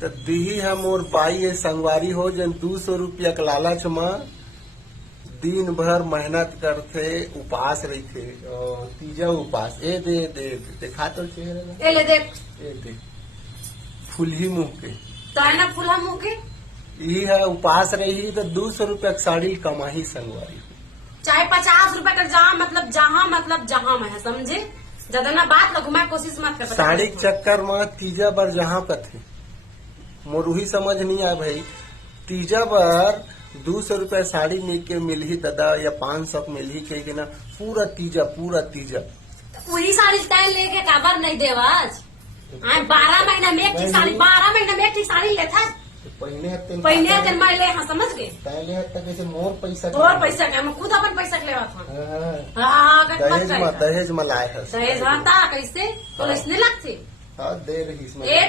तो दीही हम और बाई है संगवारी हो जन 200 रुपया के लालच में दिन भर मेहनत करते उपास रही थे तीजा उपास ए दे दे देखा तो चेहरा ए ले देख ए दे फुलही मुंह के तो है ना फूला मुंह के यही है उपास रही तो 200 रुपया की साड़ी कमाही संगवारी चाहे 50 रुपए का जहाँ में है समझे। ज्यादा ना बात लगू मैं कोशिश मत कर। साड़ी के चक्कर में तीजा बार जहाँ पर थे मोरूही समझ नहीं आया भाई तीजा बार 200 रुपया साड़ी मिल ही दादा या 500 मिल ही के ना पूरा तीजा वही साड़ी तय लेके काबर नहीं देवाज 12 महीना में एक ठीक साड़ी 12 महीना में एक ठीक साड़ी लेता पहले दिन मैं ले हाँ समझ गए कैसे मोर पैसा तोर पैसा क्या मैं खुद अपन पैसा लेवा था दहेज में लाए है दहेज हाँ कैसे तो इसने लगती दे रही इसमें ए